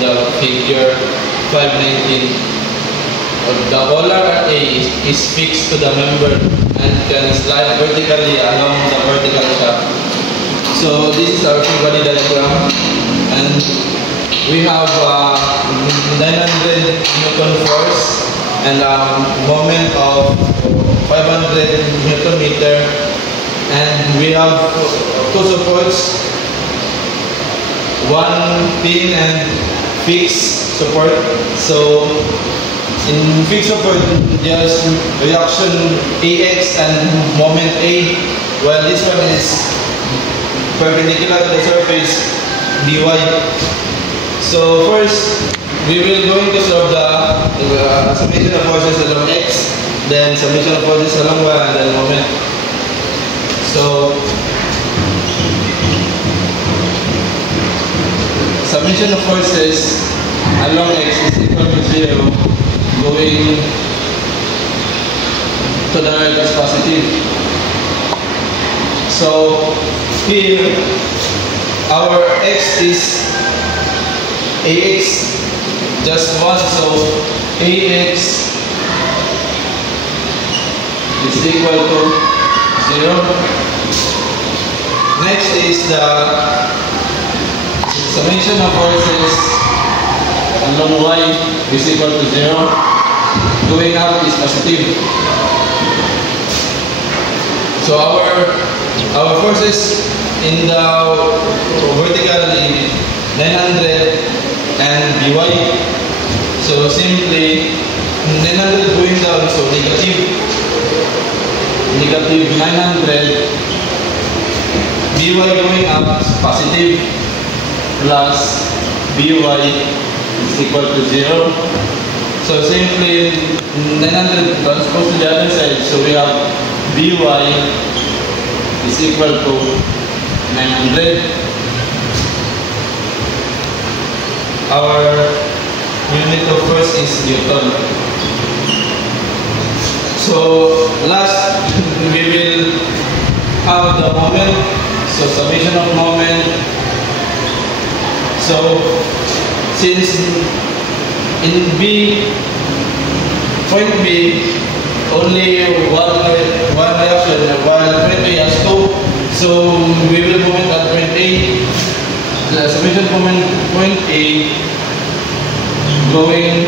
in the figure 519. The collar A is fixed to the member and can slide vertically along the vertical shaft. So this is our free body diagram, and we have 900 Newton force and a moment of 500 Newton meter, and we have two supports, one pin and fixed support. So in fixed support, there's reaction AX and moment A, while this one is perpendicular to the surface dy. So first, we will going to solve the summation of forces along x, then summation of forces along y, and then moment. So summation of forces along x is equal to 0, going to the right is positive. So here, our x is AX just 1, so AX is equal to 0. Next is the summation of forces along y is equal to 0. Going up is positive. So our forces in the vertical is 900 and dy. So simply 900 going down, so negative 900, dy going up positive, plus by is equal to 0. So simply 900 transpose to the other side, so we have by is equal to 900. Our unit of force is Newton. So last, we will have the moment. So summation of moment. So since in B, point B, only one reaction, while point A has 2, so we will moment at point A. The summation moment point A going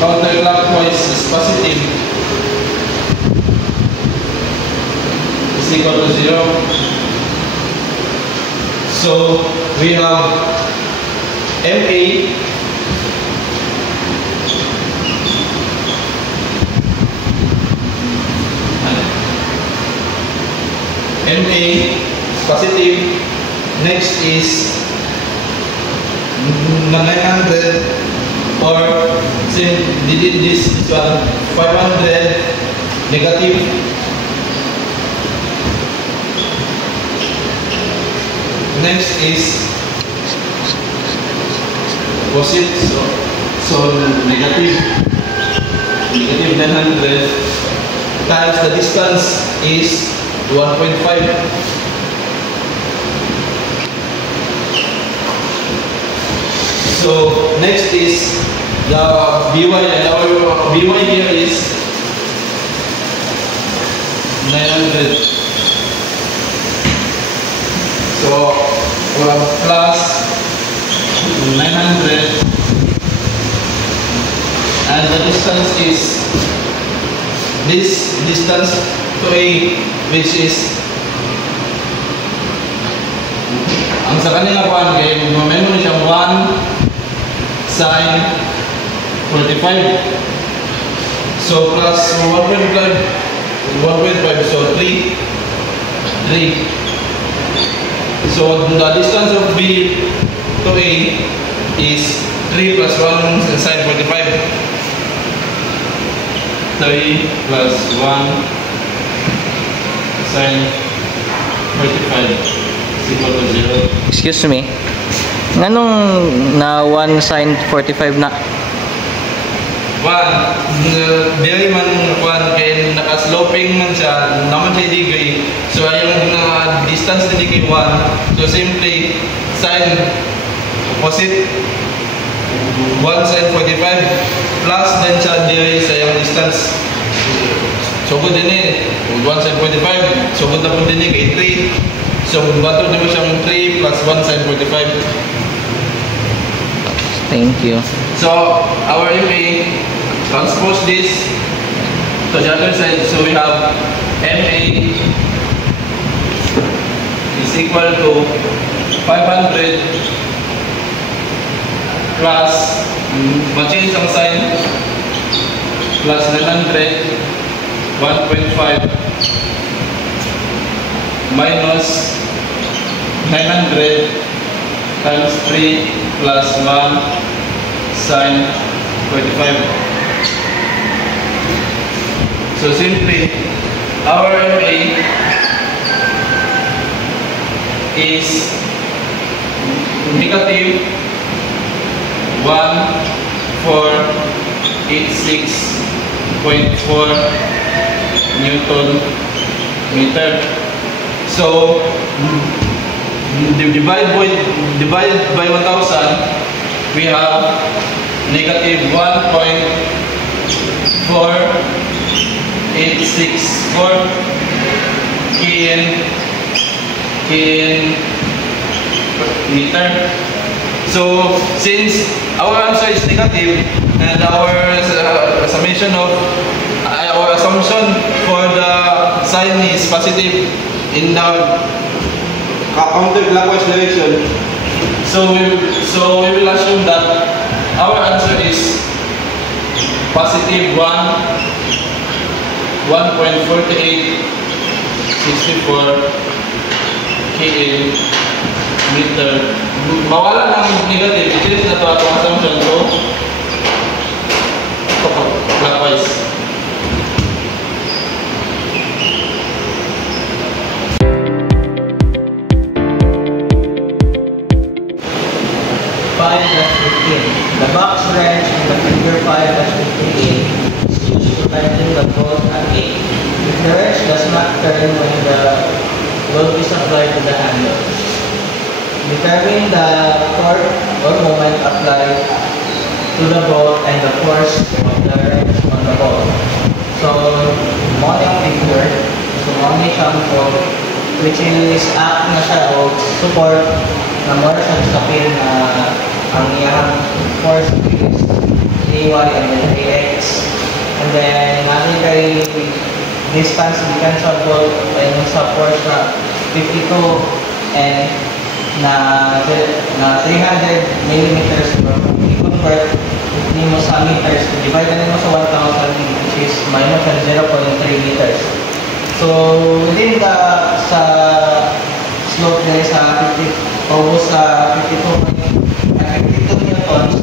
counterclockwise is positive, is equal to 0. So we have MA is positive. Next is 900, or since this one 500 negative. Next is positive, so negative 900 times the distance is 1.5. So next is the By, and our By here is 900. So we have plus 900, and the distance is this distance to A, which is ang sa kanila kuan kay memory siya 1 sin 45. So plus 1.5, so 3. So the distance of B to A is 3 plus 1 sin 45. 3 plus 1 sin 45 is equal to 0. Excuse me. Nganong na 1 sin 45 na? 1, very man kuan kay naka-sloping man siya, naman siya degree. So yung distance na kay 1. So simply sin opposite 1 sine 45 plus then siya diri sa yung distance. Sugod din eh. 1 sine 45. Sugod na po din eh kay 3. So, bato din mo siyang 3 plus 1 sine 45. Thank you. So, our MA, transpose this to the other side. So, we have MA is equal to 500 plus, ma-change ang sign, plus 900, 1.5 minus 900 times 3 plus 1 sine 45. So simply, our MA is negative 1486.4 Newton meter. So divide by 1,000, we have negative 1.4864 kN meter. So since our answer is negative and our summation of our assumption for the sign is positive in the counterclockwise direction, so we will assume that our answer is positive 1.4864 kN meter. Mawala ng negative, it is na ito atong assumption. So clockwise. The box wrench in the figure 5-15A is used to tighten the bolt at 8. If the wrench does not turn when the load is applied to the handle, determine the torque or moment applied to the bolt and the force of the wrench on the bolt. So, morning figure, so morning siyang bolt, which is act na siya o support na more sa pin na ang iyang force is AY and then AX. And then, natin kay distance gikan sa bolt ay sa force na 52 and na 300 millimeters. I-convert mo sa meters, divide na mo sa 1,000, which is minus 0.3 meters. So, within the sa slope nila sa 50, almost sa 52 newtons,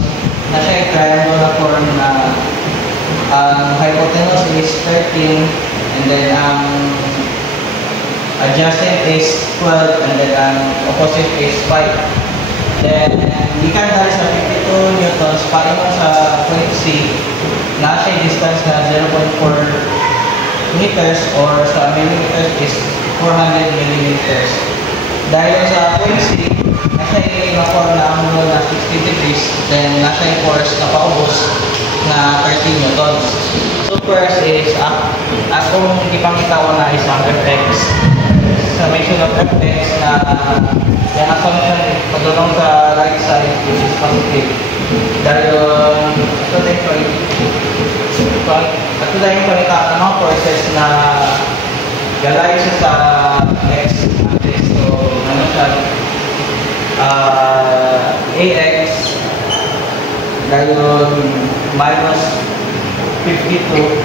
na siya yung triangle na form na ang hypotenuse is 13 and then ang adjacent is 12 and then ang opposite is 5. Then, ikan dahil sa 52 newtons, paano sa point C, na siya distance na 0.4 meters or sa millimeters is 400 millimeters. Dahil sa point C, nasa yung form na ang na 60 degrees, then nasa yung force na paubos na 13 newtons. So first is, akong ipangitawa na isang FX. Summation of FX na yung assumption pagdulong sa right side which is positive. Dahil ito dahil yung panita ng mga forces na galay siya sa X axis. So, ano siya? AX dahil minus 52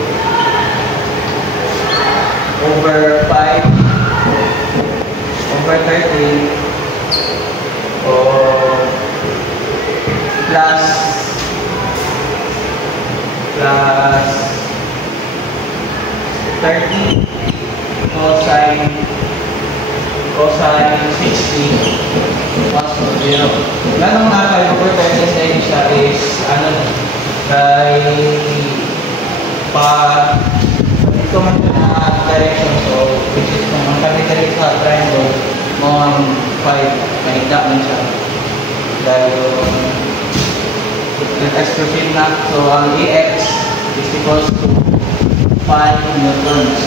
over 5 over 13 or plus 30 cosine 60 plus 0. Ganong nakakalimutan ko sa siya is ano kay ito man na direction, so which is kung ang kami sa triangle mo ang 5 mahigda man siya dahil us proceed na. So, ang AX is equals to 5 newtons.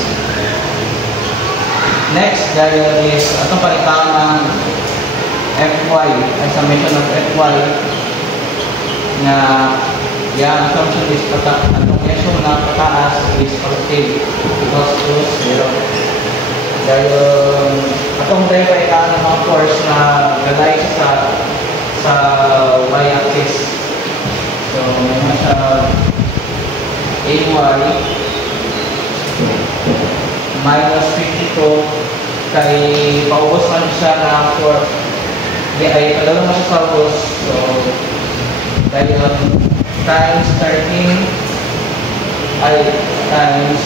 Next, dahil is itong palitan ng Fy, ay summation of Fy, na yung assumption is atong measure na pataas is positive equals to 0. Dahil atong palitan ng mga force na galay sa y-axis. So, may siya AY minus 52 kay paubos man siya na 4 ay padalo mo siya sa ubos. So, dahil times 13 ay times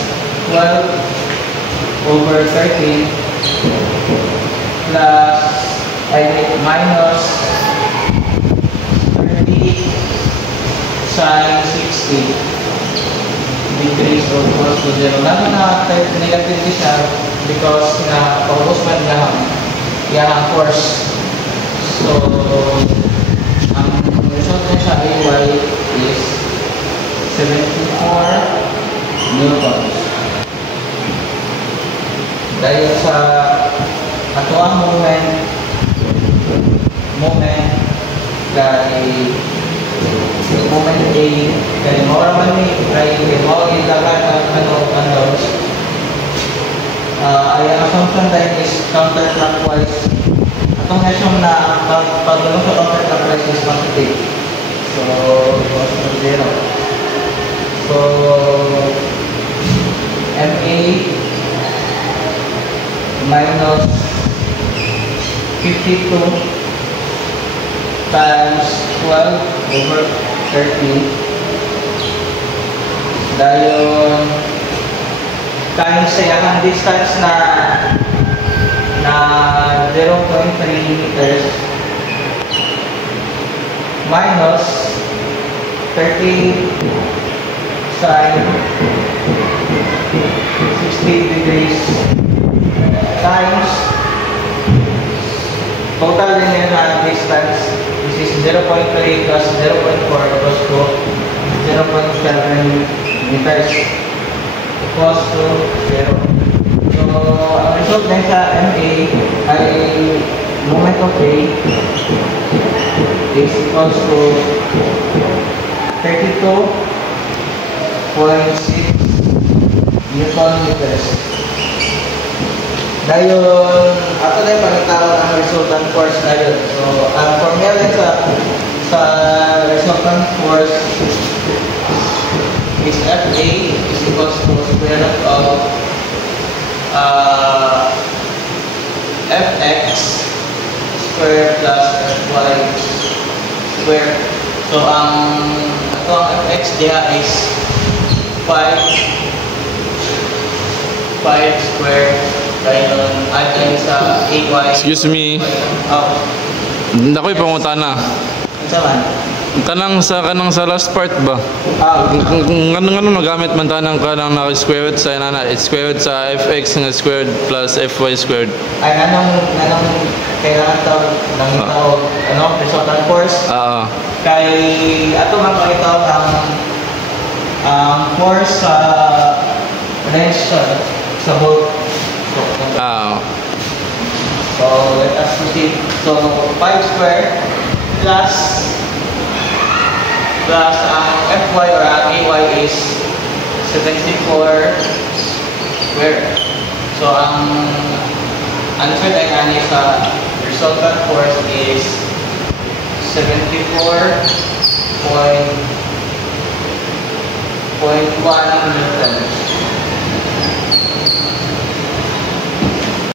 12 over 13 plus ay minus 30 sin 60 degrees or equals to 0. Lalo na negative siya because na paubos man yung force. So, ang result na siya AY is 74 newtons. Dahil sa ato ang moment kay moment A kay more man ni ay more ilaban ang ay ang assumption dahil is counterclockwise. Atong measure na pagdulong sa counterclockwise is positive. So, equals to 0. So, MA minus 52 times 12 over 13 dahil times sa yung distance na 0.3 meters minus 30 sin 60 degrees times total din yan na distance. This is 0.3 plus 0.4 equals to 0.7 meters equals to 0. So, ang result din sa MA ay moment of A is equals to 32.6 Newton meters. Dahil ato na yung pagkatawag ang resultant force na yun. So, ang formula sa resultant force is FA is equals to square root of Fx square plus Fy square. So, ang Fx diha is 5 square dahil add sa AY. Excuse me. Oh. Nakoy pangutana. Isa man? Kanang sa last part ba? Kung ano nagamit man tanang kanang na square root sa inana, it's square root sa fx nga squared plus fy squared. Ay anong kailangan tawag ng tawag resultant force? Kay ato man pakita ang force sa wrench sa bolt. So let us proceed. So 5 square plus ang Fy or ang Ay is 74 square. So ang answer ay nani sa resultant force is 74.1 Newton.